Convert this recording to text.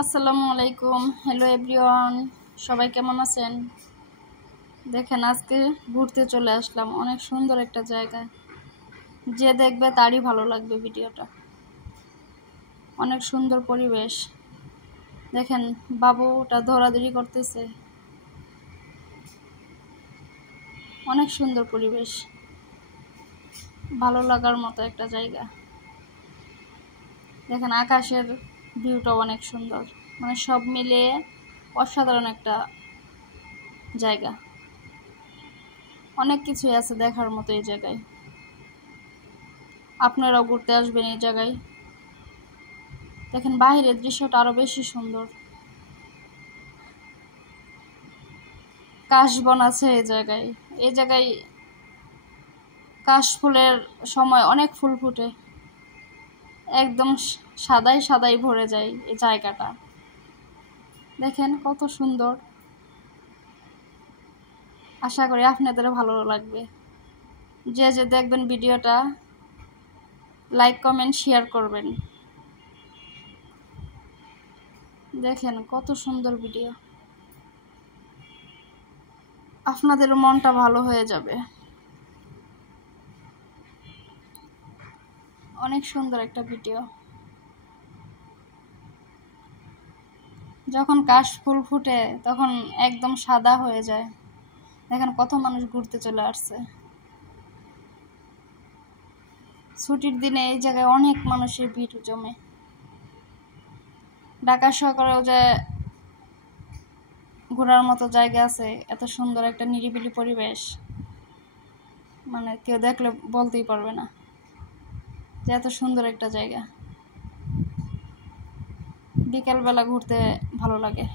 আসসালামু আলাইকুম। Hello everyone, সবাই কেমন আছেন? দেখেন, আজকে ঘুরতে চলে আসলাম অনেক সুন্দর একটা জায়গায়। যে দেখবে তারই ভালো লাগবে ভিডিওটা। অনেক সুন্দর পরিবেশ। দেখেন, বাবুটা দৌড়াদৌড়ি করতেছে। অনেক সুন্দর পরিবেশ, ভালো লাগার মতো একটা জায়গা। দেখেন, আকাশের ভিউটা অনেক সুন্দর, মানে সব মিলিয়ে অসাধারণ একটা জায়গা। অনেক কিছুই আছে দেখার মতো এই জায়গায়। আপনারাও ঘুরতে আসবেন এই জায়গায়। দেখেন, বাহিরের দৃশ্যটা আরো বেশি সুন্দর। কাশবন আছে এই জায়গায়। এই জায়গায় কাশফুলের সময় অনেক ফুল ফুটে, একদম সাদাই সাদাই ভরে যায় এই জায়গাটা। দেখেন কত সুন্দর। আশা করি আপনাদের ভালো লাগবে। যে যে দেখবেন ভিডিওটা, লাইক কমেন্ট শেয়ার করবেন। দেখেন কত সুন্দর ভিডিও, আপনাদের মনটা ভালো হয়ে যাবে। অনেক সুন্দর একটা ভিডিও। যখন কাশফুল ফুটে তখন একদম সাদা হয়ে যায়। দেখেন কত মানুষ ঘুরতে চলে আসছে। ছুটির দিনে এই জায়গায় অনেক মানুষের ভিড় জমে। ঢাকা শহরেও যে ঘোরার মতো জায়গা আছে, এত সুন্দর একটা নিরিবিলি পরিবেশ, মানে কেউ দেখলে বলতেই পারবে না যে এত সুন্দর একটা জায়গা। বিকেলবেলা ঘুরতে ভালো লাগে।